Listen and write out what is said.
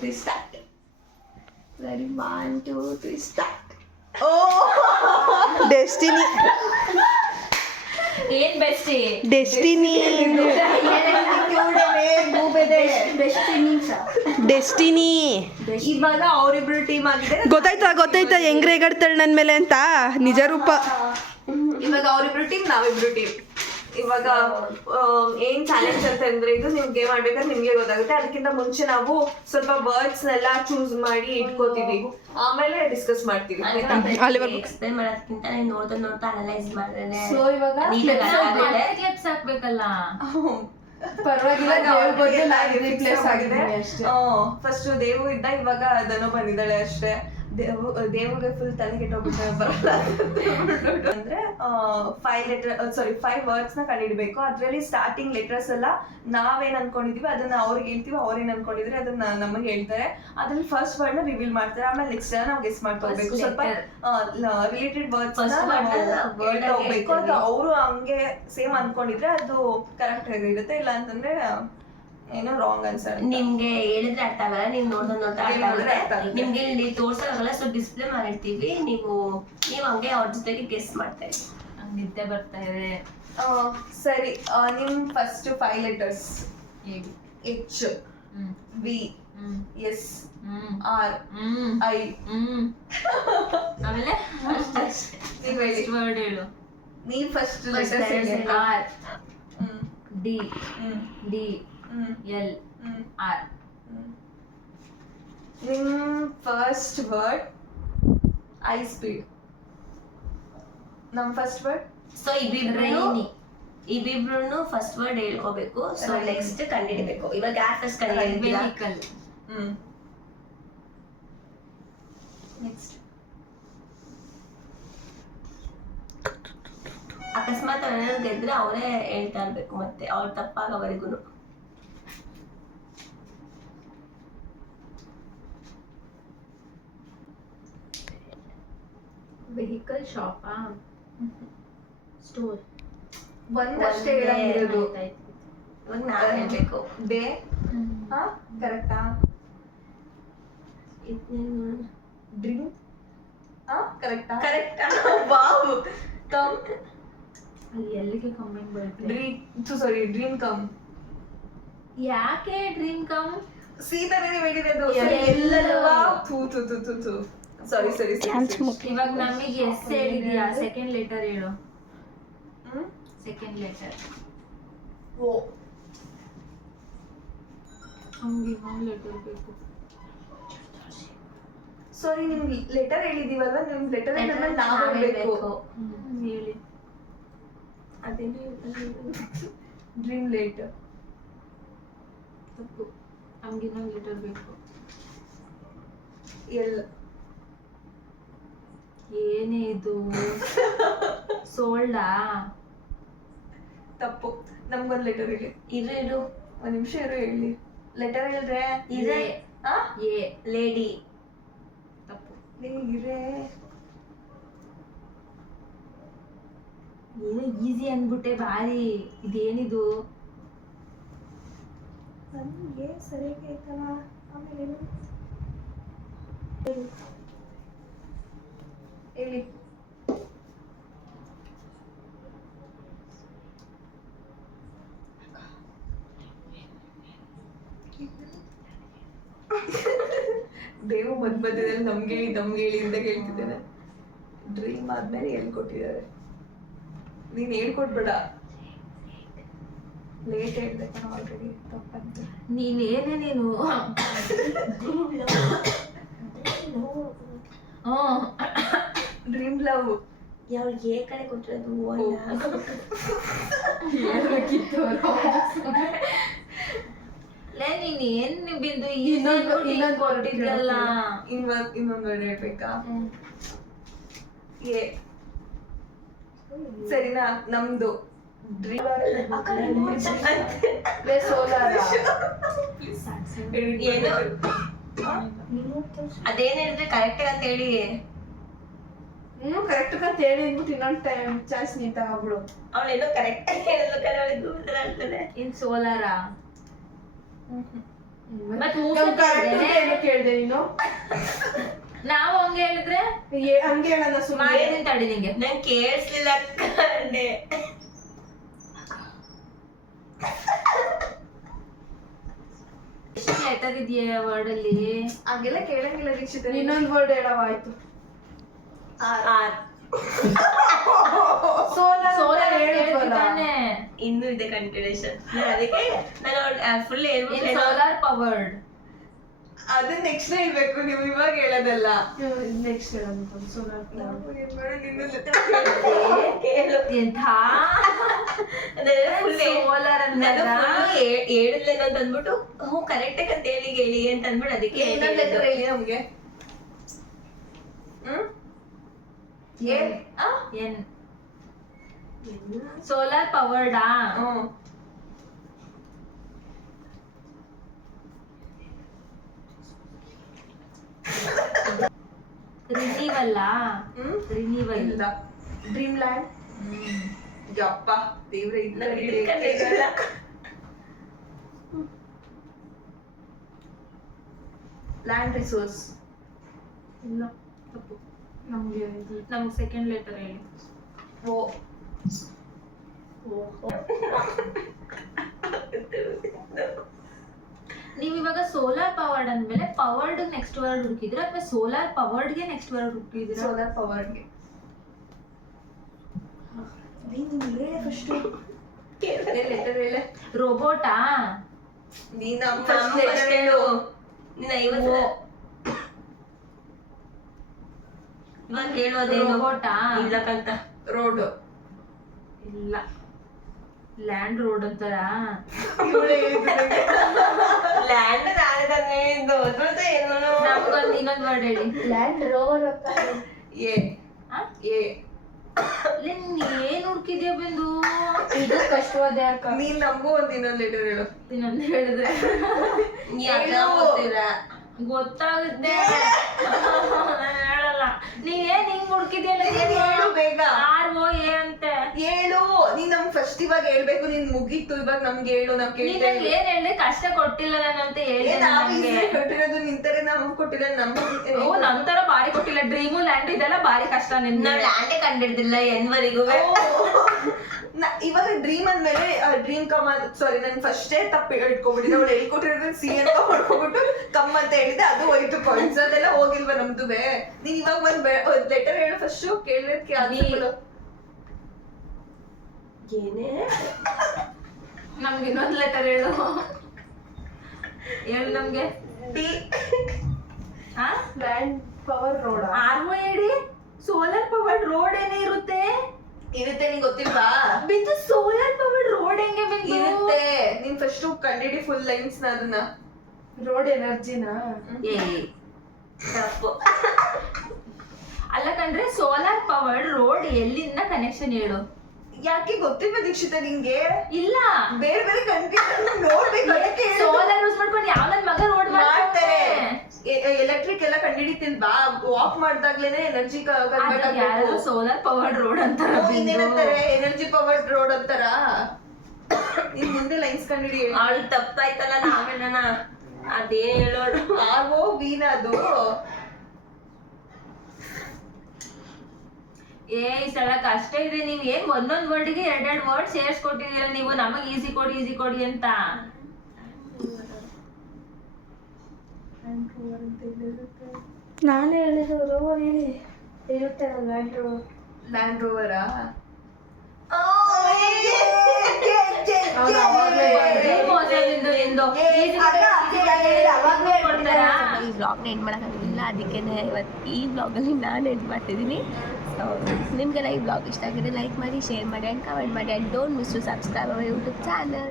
3 start. Ready, 1 2 3 start. Destiny ಏನ್ bestie destiny destiny ಇವಾಗ ಅವರಿಬ್ರು ಟೀಮ್ ಆಗಿದೆ. ಗೊತ್ತಾಯ್ತಾ ಹೆಂಗ್ ರೇಗಾಡ್ತಾಳೆ ನನ್ನ ಮೇಲೆ ಅಂತ ನಿಜ ರೂಪ. ಇವಾಗ ಅವರಿಬ್ರು ಟೀಮ್, ನಾವಿಬ್ರು ಟೀಮ್. ಇವಾಗ ಏನ್ ಚಾಲೆಂಜ್ ಅಂತ ಅಂದ್ರೆ ಇದು ನಿಮ್ಗೆ ಗೇಮ್ ಆಡ್ಬೇಕಾದ್ರೆ ನಿಮ್ಗೆ ಗೊತ್ತಾಗುತ್ತೆ. ಅದಕ್ಕಿಂತ ಮುಂಚೆ ನಾವು ಸ್ವಲ್ಪ ವರ್ಡ್ಸ್ ನೆಲ್ಲ ಚೂಸ್ ಮಾಡಿ ಇಟ್ಕೋತೀವಿ, ಆಮೇಲೆ ಡಿಸ್ಕಸ್ ಮಾಡ್ತೀವಿ. ಎಕ್ಸ್ಪ್ಲೇನ್ ಮಾಡೋದಕ್ಕಿಂತ ನೋಡ್ತಾ ಅನಲೈಸ್ ಮಾಡಿದ್ರೆ ಸೊ ಇವಾಗ ಕ್ಲಿಪ್ಸ್ ಹಾಕ್ಬೇಕಲ್ಲ. ಪರವಾಗಿಲ್ಲ, ರಿಪ್ಲೇಸ್ ಆಗಿದೆ. ಫಸ್ಟ್ ದೇವು ಇದ್ದ, ಇವಾಗ ಧನು ಬಂದಿದ್ದಾಳೆ ಅಷ್ಟೇ. ದೇವಿಗೆ ಫುಲ್ ತಲೆ ಕೆಟ್ಟೋಗ್ಬಿಟ್ಟೆ ಬರಲ್ಲ ಅಂದ್ರೆ 5 ವರ್ಡ್ಸ್ ನ ಕಂಡಿಡ್ಬೇಕು. ಅದ್ರಲ್ಲಿ ಸ್ಟಾರ್ಟಿಂಗ್ ಲೆಟರ್ಸ್ ಎಲ್ಲ ನಾವೇನ್ ಅನ್ಕೊಂಡಿದೀವಿ ಅದನ್ನ ಅವ್ರಿಗೆ ಹೇಳ್ತೀವಿ, ಅವ್ರೇನ್ ಅನ್ಕೊಂಡಿದ್ರೆ ಅದನ್ನ ನಮಗೆ ಹೇಳ್ತಾರೆ. ಅದ್ರಲ್ಲಿ ಫಸ್ಟ್ ವರ್ಡ್ ನ ರಿವೀಲ್ ಮಾಡ್ತಾರೆ, ಆಮೇಲೆ ನೆಕ್ಸ್ಟ್ ನಾವು ಗೆಸ್ ಮಾಡ್ಕೋಬೇಕು. ಸ್ವಲ್ಪ ರಿಲೇಟೆಡ್ ವರ್ಡ್ಸ್ ಹೇಳ್ತಾ ಹೋಗ್ಬೇಕು. ಅದು ಅವರು ಹಂಗೆ ಸೇಮ್ ಅನ್ಕೊಂಡಿದ್ರೆ ಅದು ಕರೆಕ್ಟ್ ಆಗಿರುತ್ತೆ, ಇಲ್ಲ ಅಂತಂದ್ರೆ ಏನೋ ರಾಂಗ್ ಅನ್ಸರ್. ನಿಮ್ಗೆ ಹೇಳಿದ್ರೆ ಅರ್ಥ ಆಗಲ್ಲ, ನೀವು ನೋಡ್ತಾ ನಿಮ್ಗೆ ಇಲ್ಲಿ ತೋರ್ಸೋಲ್ಲ. ಸೊ ಡಿಸ್ಪ್ಲೇ ಮಾಡಿರ್ತೀವಿ, ನೀವು ಹಂಗೆ ಅವ್ರ ಜೊತೆಗೆ ಗೆಸ್ ಮಾಡ್ತಾ ಇದ್ದೀವಿ. ನಿದ್ದೆ ಬರ್ತಾ ಇದೆ. ಸರಿ, ನಿಮ್ first 5 letters. H V S R I. ಆಮೇಲೆ ವರ್ಡ್ ಹೇಳು. ನೀವ್ ಫಸ್ಟ್ ಲೆಟರ್ಸ್ ಹೇಳಿ. R D D L R. ನಿಮ್ ಫಸ್ಟ್ ವರ್ಡ್ ಐ ಸ್ಪೀಡ್. ನಮ್ ಫಸ್ಟ್ ವರ್ಡ್ ಸೊ ಇಬ್ಬಿಬ್ರು ಫಸ್ಟ್ ವರ್ಡ್ ಹೇಳ್ಕೋಬೇಕು. ಸೊ ನೆಕ್ಸ್ಟ್ ಕಂಡಿಡ್ಬೇಕು. ಇವಾಗ ಯಾರು ಫಸ್ಟ್ ಕಂಡಿಡ್ತೀರಾ? ವೆಹಿಕಲ್. ನೆಕ್ಸ್ಟ್ ಅಕಸ್ಮಾತ್ ಅವ್ರೇನಾದ್ರು ಗೆದ್ರೆ ಅವರೇ ಹೇಳ್ತಾ ಇರ್ಬೇಕು, ಮತ್ತೆ ಅವ್ರು ತಪ್ಪಾಗವರೆಗೂ. Vehicle shop store. ಒಂದಷ್ಟೇ ಹೇಳಂಗಿರೋದು. ಇವಾಗ ನಾನು ಹೇಳ್ಬೇಕು. ಡೇ. ಕರೆಕ್ಟಾ? ಡ್ರಿಂಕ್. ಕರೆಕ್ಟಾ? ಕರೆಕ್ಟ್. ವಾವ್. ಕಮ್. ಅಲ್ಲಿ ಎಲ್ಲಿಗೆ ಕಂಬೈನ್ ಬರುತ್ತೆ? Dream come. ಯಾಕೆ ಡ್ರೀಮ್ ಕಮ್? ಸೀತಾನೇ ನೀವು ಹೇಳಿರೋದು. ಸಾರಿ. ಇವಾಗ ನಮಗೆ ಎಸ್ ಹೇಳಿದ್ಯಾ? ಸೆಕೆಂಡ್ ಲೆಟರ್ ಹೇಳು. Second letter O. ಹಂಗೆ ಒಂದು ಲೆಟರ್ ಬೇಕು. ಸಾರಿ, ನಿಮ್ ಲೆಟರ್ ಹೇಳಿದೀವಲ್ವಾ, ನಿಮ್ ಲೆಟರ್ ನಾವು ಹೇಳ್ಬೇಕು. ಹೇಳಿ. ಅದೇನು ಡ್ರೀಮ್ ಲೇಟ್. ತಪ್ಪು. ನಮ್ಗೆ ಇನ್ನೊಂದು ಲೆಟರ್ ಬೇಕು. ಎಲ್. ಏನೇ ಇದು? ಸೋಲ್ಡಾ? ತಪ್ಪು. ನಮ್ಗೊಂದು ಲೆಟರ್ ಹೇಳಿ. ಇರು ಒಂದ್ ನಿಮಿಷ ಹೇಳಿ. ಲೆಟರ್ ಹೇಳಿದ್ರೆ ಎ. ಲೇಡಿ. ತಪ್ಪು. ಇರೇ. ಏನು ಈಸಿ ಅಂದ್ಬಿಟ್ಟೆ ಬಾರಿ. ಇದೇನಿದು? ನನಗೆ ಸರಿಯಾಗಿ ಆಯ್ತಲ್ಲ. ಆಮೇಲೆ ಹೇಳಿ. ದೇವು ಮಧ್ಯದಲ್ಲಿ ನಮ್ಗೆ ಹೇಳಿ ಅಂತ ಕೇಳ್ತಿದ್ದೇನೆ. ಡ್ರೀಮ್ ಆದ್ಮೇಲೆ ಹೇಳ್ಕೊಟ್ಟಿದ್ದಾರೆ. ನೀನ್ ಹೇಳ್ಕೊಟ್ಬೇಡ. ಲೇಟ್ ಹೇಳ್ಬೇಕು ಆಲ್ರೆಡಿ. ತಪ್ಪಂತ ನೀನೇನೆ ನೀನು. Dream love. ಯಾವ ಏ ಕಡೆ ಕೊಟ್ಟಿರೋದು ನೀನ್ ಏನ್ ಬಿದ್ದು ಇನ್ನೊಂದು ಕೊಟ್ಟಿದ್ರಲ್ಲ. ಇನ್ನೊಂದು ವರ್ಡ್ ಹೇಳ್ಬೇಕಾ? ಏ. ಸರಿನಾ? ನಮ್ದು ಅದೇನ್ ಹೇಳಿದ್ರೆ ಕರೆಕ್ಟ್ ಅಂತ ಹೇಳಿ. ಕರೆಕ್ಟ್ ಅಂತ ಹೇಳಿ ಅಂದ್ಬಿಟ್ಟು ಇನ್ನೊಂದು ಟೈಮ್ ಚಾನ್ಸ್ ನೀನ್ ತಗೊಬಿಡು. ಅವಳೇನೋ ಕರೆಕ್ಟ್ ಆಗಿ ಹೇಳಿದ್ರು. ಇನ್ ಸೋಲಾರಾ? ಮತ್ತೆ ಏನು ಕೇಳ್ದೆ ನೀನು ನಾವು ಹಂಗೆ ಹೇಳಿದ್ರೆ ಹಂಗೆ ಹೇಳಲ್ಲ ಸುಮ್ಮನೆ ಮಾಡಿದೀನಿ ತಡಿ ನಿಂಗೆ. ನಂಗೆ ಕೇಳಿಸ್ಲಿಲ್ಲ ಕಣೆ. ಎಷ್ಟು ಲೆಟರ್ ಇದೆಯಾ ವರ್ಡ್ ಅಲ್ಲಿ? ಹಂಗೆಲ್ಲ ಕೇಳಂಗಿಲ್ಲ ದೀಕ್ಷಿತ. ಇನ್ನೊಂದು ವರ್ಡ್ ಹೇಳವ ಆಯ್ತು. ಆರ್. ಸೋಲಾರ್ ಹೇಳಿದ್ವಲ್ಲ. ತಾನೆ ಇನ್ನೂ ಇದೆ ಕಂಟಿನ್ಯೂಷನ್. ಅದಕ್ಕೆ ನಾನು ಫುಲ್ ಹೇಳ್ಬಿಟ್ಟು ಸೋಲಾರ್ ಪವರ್ಡ್. ಅದನ್ನ ನೆಕ್ಸ್ಟ್ ಹೇಳ್ಬೇಕು, ನೀವು ಇವಾಗ ಹೇಳೋದಲ್ಲ. ನೆಕ್ಸ್ಟ್ ಹೇಳೋದು ಸೋಲಾರ್ ಕೇಳು. ಎಂಥ ಸೋಲಾರ್ ಹೇಳಿದ್ಲೇನೋ ಅಂತ ಅಂದ್ಬಿಟ್ಟು ಹ್ಞೂ ಕರೆಕ್ಟಾಗಿ ಅಂತ ಹೇಳಿ ಅಂತ ಅಂದ್ಬಿಟ್ಟು ಅದಕ್ಕೆ ಇನ್ನೊಂದು ಲೆಟರ್ ಹೇಳಿ ನಮ್ಗೆ. ಎನ್ ಸೋಲಾರ್ ಪವರ್ಡಾ? ರಿನಿವಲ್. ರಿನಿವಲ್. Dream land. ಯಪ್ಪ ದೇವ್ರೆ, ಲ್ಯಾಂಡ್ ರಿಸೋರ್ಸ್. ಇಲ್ಲ ತಪ್ಪು. ನಮ್ಗೆ ಸೆಕೆಂಡ್ ಲೆಟರ್ ಹೇಳಿ. ಓ ನೀವ್ ಇವಾಗ ಸೋಲಾರ್ ಪವರ್ಡ್ ಅಂದ್ಮೇಲೆ ಪವರ್ಡ್ ನೆಕ್ಸ್ಟ್ ವರ್ಡ್ ಹುಡುಕಿದ್ರ ಅಥವಾ ಸೋಲಾರ್ ಪವರ್ಡ್ಗೆ ನೆಕ್ಸ್ಟ್ ವರ್ಡ್ ಹುಡುಕಿದ್ರ? ಸೋಲಾರ್ ಪವರ್ಗೆ. ಲೆಟರ್ ಹೇಳ. ರೋಬೋಟಾ? ನೀನ್ ಫಸ್ಟ್ ಲೆಟರ್ ಹೇಳು. ನೀನ್ 50 ಇವಾಗ ಹೇಳೋದೇನು? ರೋಬೋಟಾ? ಇಲ್ಲಕ್ಕಂತ. ರೋಡ್. ಇಲ್ಲ, ಲ್ಯಾಂಡ್ ರೋಡ್ ಅಂತಾರ. ಲ್ಯಾಂಡ್ ನಾಳೆ ನಮ್ಗೊಂದು ಇನ್ನೊಂದು ವರ್ಡ್ ಹೇಳಿ. ಲ್ಯಾಂಡ್ ರೋವರ್ ಅಂತ. ಎ. ಆ? ಎ. ನೀನ್ ಏನ್ ಹುಡ್ಕಿದ್ಯಾ ಬಂದು? ಇದು ಕಷ್ಟವಾದ ಅಕ್ಕ. ನೀನ್ ನಮಗೂ ಒಂದ್ ಇನ್ನೊಂದು ಲೆಟರ್ ಹೇಳು. ಇನ್ನೊಂದು ಹೇಳಿದ್ರೆ ಗೊತ್ತಾಗುತ್ತೆ. ನಾನ್ ಹೇಳಲ್ಲ. ನೀವೇನ್ ಹಿಂಗ್ ಹುಡ್ಕಿದ್ಯಲ್ಲ? ಹೇಳು ಬೇಗ. ROA ಅಂತೆ. ಹೇಳು. ನೀನ್ ನಮ್ಗ್ ಫಸ್ಟ್ ಇವಾಗ ಹೇಳ್ಬೇಕು. ನೀನ್ ಮುಗೀತು, ಇವಾಗ ನಮ್ಗೆ ಹೇಳು. ನಾವ್ ನೀನ್ ಕೇಳ್ತೇವೆ. ನಂಗೆ ಏನ್ ಹೇಳಿ ಕಷ್ಟ ಕೊಟ್ಟಿಲ್ಲ ನಾನು ಅಂತ ಹೇಳಿ. ನಾವು ಈಸಿ ಕೊಟ್ಟಿರೋದು ನಿಂತಾರೆ, ನಮ್ಗ್ ಕೊಟ್ಟಿಲ್ಲ. ಓ ನಂತರ ಬಾರಿ ಕೊಟ್ಟಿಲ್ಲ. ಡ್ರೀಮು ಲ್ಯಾಂಡ್ ಇದೆಲ್ಲ ಬಾರಿ ಕಷ್ಟ ನಿಮ್ಗೆ. ನಾವ್ ಲ್ಯಾಂಡೇ ಕಂಡಿಡ್ದಿಲ್ಲ ಎನ್ವರೆಗೂ. ಇವಾಗ ಡ್ರೀಮ್ ಅಂದ್ಮೇಲೆ ಡ್ರೀಮ್ ಕಮ್ ಸಾರಿ ನನ್ ಫಸ್ಟೇ ತಪ್ಪು ಇಟ್ಕೊಬಿಟ್ಟಿದ್ದೆ. ಅವ್ಳು ಹೇಳ್ಕೊಟ್ಟಿರೋದು ಸಿ ಅಂತ ಹೊಡ್ಕೊಬಿಟ್ಟು ಕಮ್ ಅಂತ ಹೇಳಿದೆ, ಅದು ಹೋಯ್ತು ಪಾಯಿಂಟ್ಸ್. ಅದೆಲ್ಲ ಹೋಗಿಲ್ವಾ ನಮ್ದುವೆ? ನೀನ್ ಇವಾಗ ಒಂದ್ ಲೆಟರ್ ಹೇಳು ಫಸ್ಟ್. ಕೇಳಿದ್ಕೆ ಏನೇ ನಮ್ಗೆ ಇನ್ನೊಂದು ಲೆಟರ್ ಹೇಳು. ಹೇಳು ನಮ್ಗೆ. Land power road. ROA ಹೇಳಿ. ಸೋಲಾರ್ ಪವರ್ಡ್ ರೋಡ್ ಏನೇ ಇರುತ್ತೆ? ಇರುತ್ತೆ. ನಿಂಗೆ ಗೊತ್ತಿಲ್ವಾ? ಬಿಂದು ಸೋಲಾರ್ ಪವರ್ಡ್ ರೋಡ್ ಹೆಂಗೆ ಬಿಂದು? ಇರುತ್ತೆ. ನೀನ್ ಫಸ್ಟ್ ಕಂಡಿಡಿ ಫುಲ್ ಲೈನ್ಸ್ ನ. ಅದನ್ನ ರೋಡ್ ಎನರ್ಜಿನಾ? ತಪ್ಪು. ಅಲ್ಲ ಕಂಡ್ರೆ ಸೋಲಾರ್ ಪವರ್ಡ್ ರೋಡ್ ಎಲ್ಲಿಂದ ಕನೆಕ್ಷನ್ ಹೇಳು. ಯಾಕೆ ಗೊತ್ತಿಲ್ವಾ ದೀಕ್ಷಿತ ನಿಂಗೆ? ಇಲ್ಲ, ಬೇರೆ ಬೇರೆ ಕಂಟ್ರಿ ನೋಡ್ಬೇಕು. ಅದಕ್ಕೆ ಸೋಲಾರ್ ಯೂಸ್ ಮಾಡ್ಕೊಂಡು ಯಾವ ನನ್ ಮಗ ರೋಡ್ ಮಾಡ್ತಾರೆ. ಎಲೆಕ್ಟ್ರಿಕ್ ಎಲ್ಲ ಕಂಡಿಡಿತಿಲ್ವಾ? ವಾಕ್ ಮಾಡ್ದಾಗ್ಲೇನೆ ಎನರ್ಜಿ ಯಾರು ಸೋಲಾರ್ ಪವರ್ಡ್ ರೋಡ್ ಅಂತಾರ. ಇನ್ನೇನಂತಾರೆ? ಎನರ್ಜಿ ಪವರ್ಡ್ ರೋಡ್ ಅಂತಾರ. ಇನ್ ಮುಂದೆ ಲೈನ್ಸ್ ಕಂಡಿಡಿ. ಅವಳು ತಪ್ಪಾಯ್ತಲ್ಲ ನಾವೇನ ಅದೇ ಹೇಳೋಳು. RO ಬೀನ ಅದು. ಈ ಸಲ ಕಷ್ಟ ಇದೆ. ನೀವ್ ಏನ್ ಒಂದೊಂದ್ ವರ್ಡ್ಗೆ ಎರಡೆರಡು ವರ್ಡ್ ಸೇರ್ಸ್ಕೊಟ್ಟಿದೀರ ನೀವು. ನಮಗ್ ಈಸಿ ಕೊಡಿ ಅಂತ. ನಾನೇ ಹೇಳಿದ್ದು ರೋವರ್ ಹೇಳಿ. ಇರುತ್ತೆ ಲ್ಯಾಂಡ್ ರೋವರಾ? ಈ ವ್ಲಾಗ್ನ ಎಂಡ್ ಮಾಡೋಕ್ಕಾಗಿಲ್ಲ, ಅದಕ್ಕೆ ಇವತ್ತು ಈ ವ್ಲಾಗಲ್ಲಿ ನಾನು ಎಂಡ್ ಮಾಡ್ತಿದ್ದೀನಿ. ಸೊ ನಿಮಗೆಲ್ಲ ಈ ವ್ಲಾಗ್ ಇಷ್ಟ ಆಗಿದೆ ಲೈಕ್ ಮಾಡಿ, ಶೇರ್ ಮಾಡಿ ಆ್ಯಂಡ್ ಕಮೆಂಟ್ ಮಾಡಿ. And don't miss to subscribe our YouTube channel.